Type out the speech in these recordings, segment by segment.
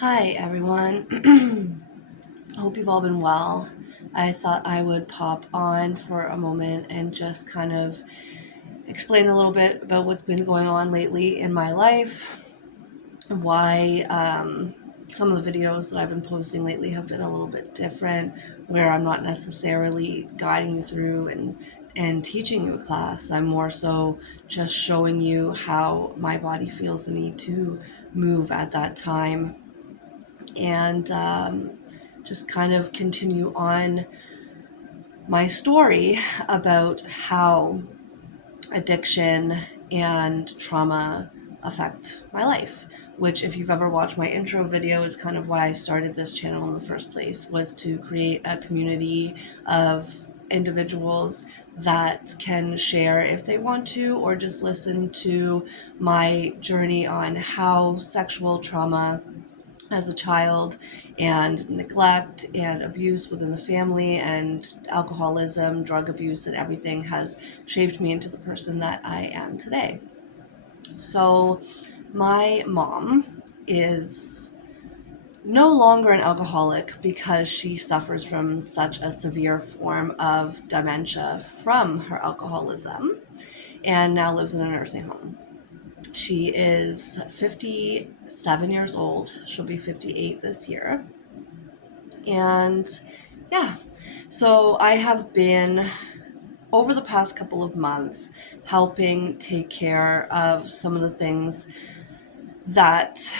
Hi, everyone. I hope you've all been well. I thought I would pop on for a moment and just kind of explain a little bit about what's been going on lately in my life, why some of the videos that I've been posting lately have been a little bit different, where I'm not necessarily guiding you through and teaching you a class. I'm more so just showing you how my body feels the need to move at that time and just kind of continue on my story about how addiction and trauma affect my life, which, if you've ever watched my intro video, is kind of why I started this channel in the first place, was to create a community of individuals that can share if they want to, or just listen to my journey on how sexual trauma as a child and neglect and abuse within the family and alcoholism, drug abuse, and everything has shaped me into the person that I am today. So, my mom is no longer an alcoholic because she suffers from such a severe form of dementia from her alcoholism and now lives in a nursing home. She is 57 years old. She'll be 58 this year. And yeah, so I have been, over the past couple of months, helping take care of some of the things that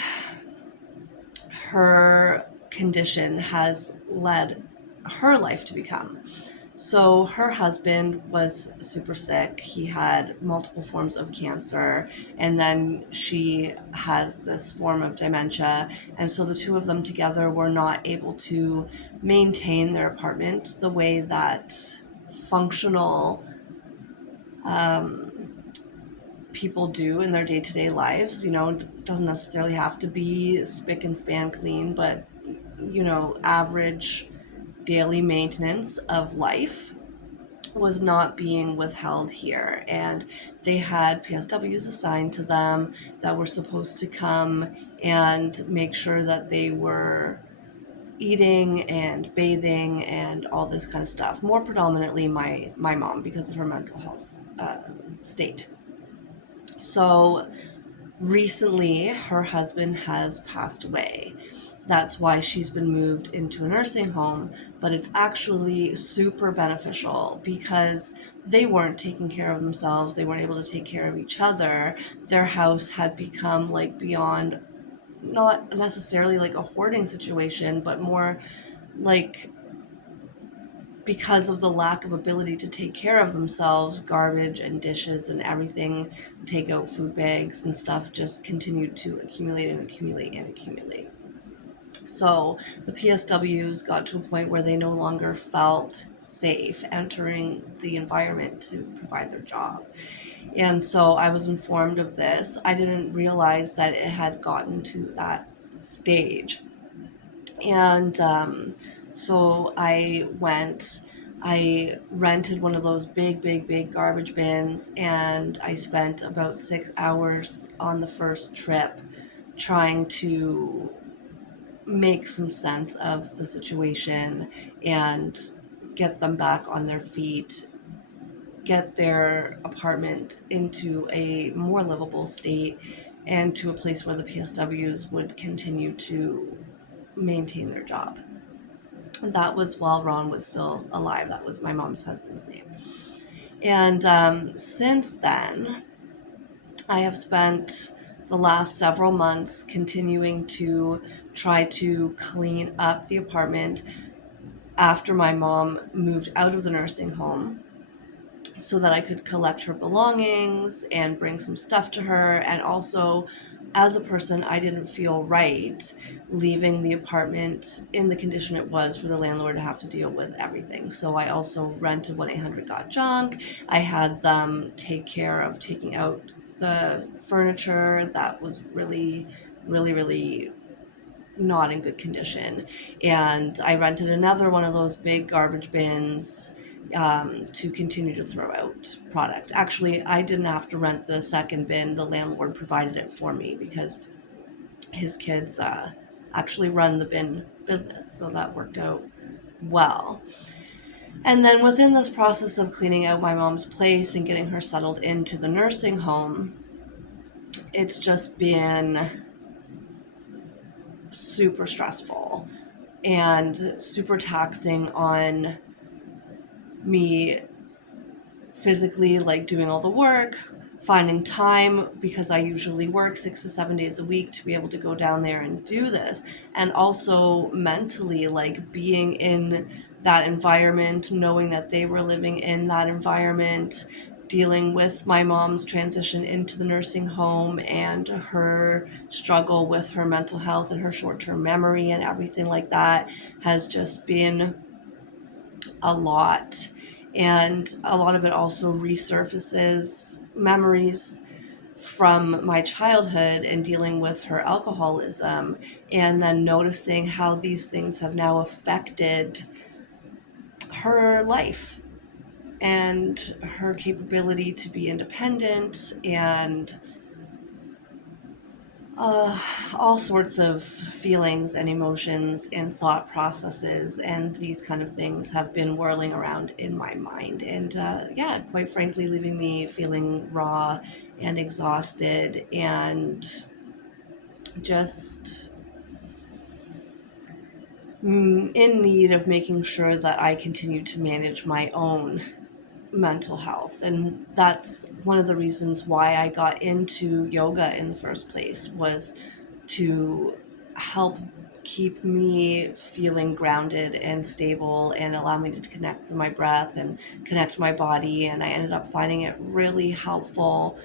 her condition has led her life to become. So her husband was super sick. He had multiple forms of cancer, and then she has this form of dementia. And so the two of them together were not able to maintain their apartment the way that functional people do in their day-to-day lives. It doesn't necessarily have to be spick and span clean, but average daily maintenance of life was not being withheld here, and they had PSWs assigned to them that were supposed to come and make sure that they were eating and bathing and all this kind of stuff. More predominantly my mom, because of her mental health state. So recently her husband has passed away. That's why she's been moved into a nursing home, but it's actually super beneficial because they weren't taking care of themselves. They weren't able to take care of each other. Their house had become like beyond, not necessarily like a hoarding situation, but more like, because of the lack of ability to take care of themselves, garbage and dishes and everything, take-out food bags and stuff just continued to accumulate and accumulate and accumulate. So the PSWs got to a point where they no longer felt safe entering the environment to provide their job. And so I was informed of this. I didn't realize that it had gotten to that stage. And so I rented one of those big garbage bins, and I spent about 6 hours on the first trip trying to make some sense of the situation and get them back on their feet, get their apartment into a more livable state, and to a place where the PSWs would continue to maintain their job. That was while Ron was still alive. That was my mom's husband's name. And since then, I have spent the last several months continuing to try to clean up the apartment after my mom moved out of the nursing home, so that I could collect her belongings and bring some stuff to her. And also, as a person, I didn't feel right leaving the apartment in the condition it was for the landlord to have to deal with everything. So I also rented 1-800-GOT-JUNK. I had them take care of taking out the furniture that was really not in good condition. And I rented another one of those big garbage bins to continue to throw out product. Actually, I didn't have to rent the second bin. The landlord provided it for me because his kids actually run the bin business. So that worked out well. And then within this process of cleaning out my mom's place and getting her settled into the nursing home, it's just been super stressful and super taxing on me physically, like doing all the work, finding time, because I usually work 6 to 7 days a week, to be able to go down there and do this. And also mentally, like being in that environment, knowing that they were living in that environment, dealing with my mom's transition into the nursing home and her struggle with her mental health and her short-term memory and everything like that has just been a lot. And a lot of it also resurfaces memories from my childhood and dealing with her alcoholism, and then noticing how these things have now affected her life and her capability to be independent, and all sorts of feelings and emotions and thought processes and these kind of things have been whirling around in my mind. And yeah, quite frankly, leaving me feeling raw and exhausted and just in need of making sure that I continue to manage my own mental health. And that's one of the reasons why I got into yoga in the first place, was to help keep me feeling grounded and stable and allow me to connect with my breath and connect my body. And I ended up finding it really helpful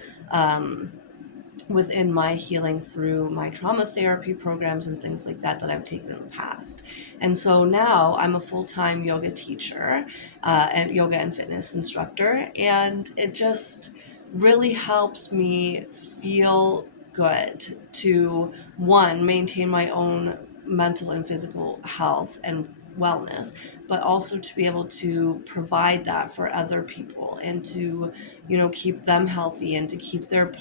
within my healing through my trauma therapy programs and things like that I've taken in the past. And so now I'm a full-time yoga teacher and yoga and fitness instructor, and it just really helps me feel good to, one, maintain my own mental and physical health and wellness, but also to be able to provide that for other people and to, keep them healthy and to keep their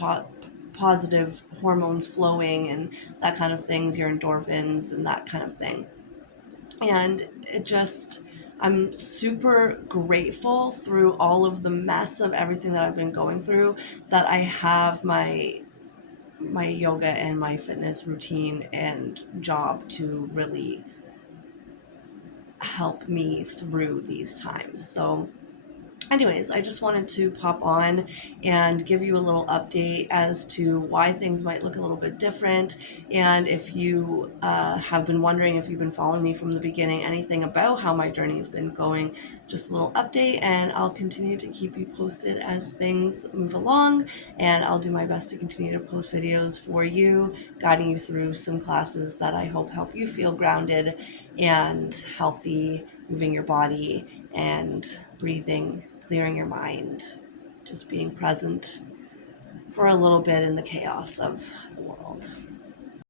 positive hormones flowing and that kind of things, your endorphins and that kind of thing. And I'm super grateful through all of the mess of everything that I've been going through, that I have my yoga and my fitness routine and job to really help me through these times. So anyways, I just wanted to pop on and give you a little update as to why things might look a little bit different. And if you have been wondering, if you've been following me from the beginning, anything about how my journey has been going, just a little update, and I'll continue to keep you posted as things move along. And I'll do my best to continue to post videos for you, guiding you through some classes that I hope help you feel grounded and healthy, moving your body and breathing, clearing your mind, just being present for a little bit in the chaos of the world.